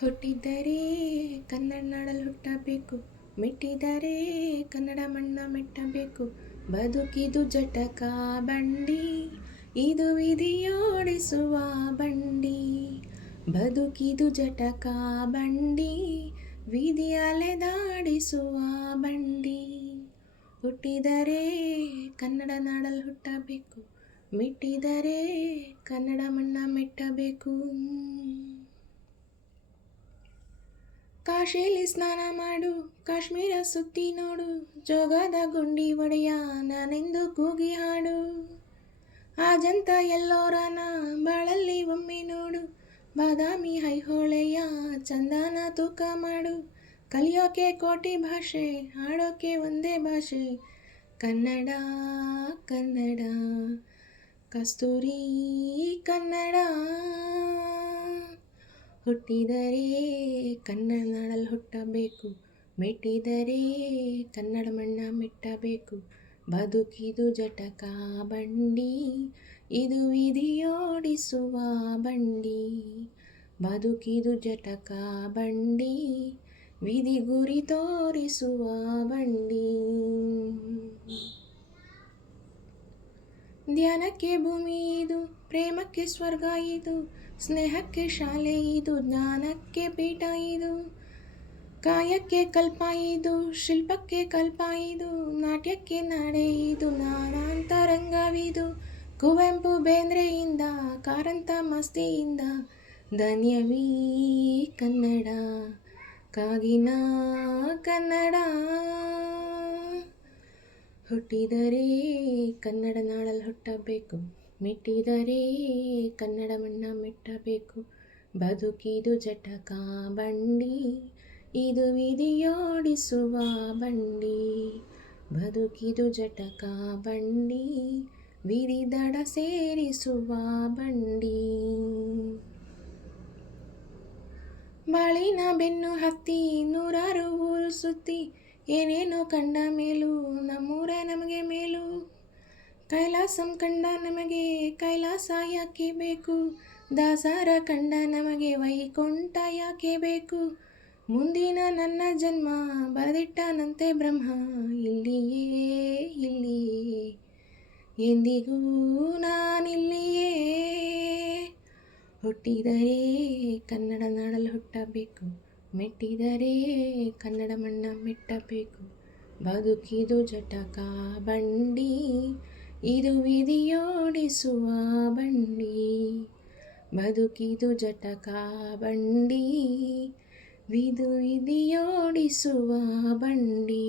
ಹುಟ್ಟಿದರೆ ಕನ್ನಡ ನಾಡಲ್ಲಿ ಹುಟ್ಟಬೇಕು, ಮೆಟ್ಟಿದರೆ ಕನ್ನಡ ಮಣ್ಣ ಮೆಟ್ಟಬೇಕು. ಬದುಕಿದು ಜಟಕ ಬಂಡಿ, ಇದು ವಿಧಿಯೋಡಿಸುವ ಬಂಡಿ. ಬದುಕಿದು ಜಟಕ ಬಂಡಿ, ವಿಧಿ ಅಲೆದಾಡಿಸುವ ಬಂಡಿ. ಹುಟ್ಟಿದರೆ ಕನ್ನಡ ನಾಡಲ್ಲಿ ಹುಟ್ಟಬೇಕು, ಮೆಟ್ಟಿದರೆ ಕನ್ನಡ ಮಣ್ಣ ಮೆಟ್ಟಬೇಕು. ಕಾಶಿಯಲ್ಲಿ ಸ್ನಾನ ಮಾಡು, ಕಾಶ್ಮೀರ ಸುತ್ತಿ ನೋಡು, ಜೋಗದ ಗುಂಡಿ ಒಡೆಯ ನಾನೆಂದು ಕೂಗಿ ಹಾಡು. ಆಜಂತ ಎಲ್ಲೋರನ ಬಾಳಲ್ಲಿ ಒಮ್ಮೆ ನೋಡು, ಬಾದಾಮಿ ಐಹೊಳೆಯ ಚಂದನ ತೂಕ ಮಾಡು. ಕಲಿಯೋಕೆ ಕೋಟಿ ಭಾಷೆ, ಹಾಡೋಕೆ ಒಂದೇ ಭಾಷೆ, ಕನ್ನಡ ಕನ್ನಡ ಕಸ್ತೂರಿ ಕನ್ನಡ. ಹುಟ್ಟಿದರೆ ಕನ್ನಡ ನಾಡಲ್ಲಿ ಹುಟ್ಟಬೇಕು, ಮೆಟ್ಟಿದರೆ ಕನ್ನಡ ಮಣ್ಣ ಮೆಟ್ಟಬೇಕು. ಬದುಕಿದು ಜಟಕ ಬಂಡಿ, ಇದು ವಿಧಿಯೋಡಿಸುವ ಬಂಡಿ. ಬದುಕಿದು ಜಟಕ ಬಂಡಿ, ವಿಧಿ ಗುರಿ ತೋರಿಸುವ ಬಂಡಿ. ಧ್ಯಾನಕ್ಕೆ ಭೂಮಿ ಇದು, ಪ್ರೇಮಕ್ಕೆ ಸ್ವರ್ಗ ಇದು, ಸ್ನೇಹಕ್ಕೆ ಶಾಲೆ ಇದು, ಜ್ಞಾನಕ್ಕೆ ಪೀಠ ಇದು. ಕಾಯಕ್ಕೆ ಕಲ್ಪ ಇದು, ಶಿಲ್ಪಕ್ಕೆ ಕಲ್ಪ ಇದು, ನಾಟ್ಯಕ್ಕೆ ನಾಡೆ ಇದು, ನಾನಾಂತರಂಗವಿದು. ಕುವೆಂಪು ಬೇಂದ್ರೆಯಿಂದ, ಕಾರಂತ ಮಸ್ತಿಯಿಂದ, ಧನ್ಯವೀ ಕನ್ನಡ, ಕಾಗಿನ ಕನ್ನಡ. ಹುಟ್ಟಿದರೆ ಕನ್ನಡ ನಾಡಲ್ಲಿ ಹುಟ್ಟಬೇಕು, ಮೆಟ್ಟಿದರೆ ಕನ್ನಡ ಮಣ್ಣ ಮೆಟ್ಟಬೇಕು. ಬದುಕಿದು ಜಟಕ ಬಂಡಿ, ಇದು ವಿಧಿಯೋಡಿಸುವ ಬಂಡಿ. ಬದುಕಿದು ಜಟಕ ಬಂಡಿ, ವಿಧಿ ದಡ ಸೇರಿಸುವ ಬಂಡಿ. ಬಾಳಿನ ಬೆನ್ನು ಹತ್ತಿ ನೂರಾರು ಊರು ಸುತ್ತಿ, ಏನೇನೋ ಕಂಡ ಮೇಲೂ ನಮ್ಮೂರ ನಮಗೆ ಮೇಲು. ಕೈಲಾಸಂ ಕಂಡ ನಮಗೆ ಕೈಲಾಸ ಯಾಕೆ ಬೇಕು, ದಾಸರ ಕಂಡ ನಮಗೆ ವೈಕುಂಠ ಯಾಕೆ ಬೇಕು. ಮುಂದಿನ ನನ್ನ ಜನ್ಮ ಬರೆದಿಟ್ಟನಂತೆ ಬ್ರಹ್ಮ, ಇಲ್ಲಿಯೇ ಇಲ್ಲಿಯೇ ಎಂದಿಗೂ ನಾನಿಲ್ಲಿಯೇ. ಹುಟ್ಟಿದರೆ ಕನ್ನಡ ನಾಡಲ್ಲಿ ಹುಟ್ಟಬೇಕು, ಮೆಟ್ಟಿದರೆ ಕನ್ನಡ ಮಣ್ಣ ಮೆಟ್ಟಬೇಕು. ಬದುಕಿದು ಜಟಕ ಬಂಡಿ, ಇದು ವಿಧಿಯೋಡಿಸುವ ಬಂಡಿ. ಬದುಕಿದು ಜಟಕ ಬಂಡಿ, ವಿಧಿಯೋಡಿಸುವ ಬಂಡಿ.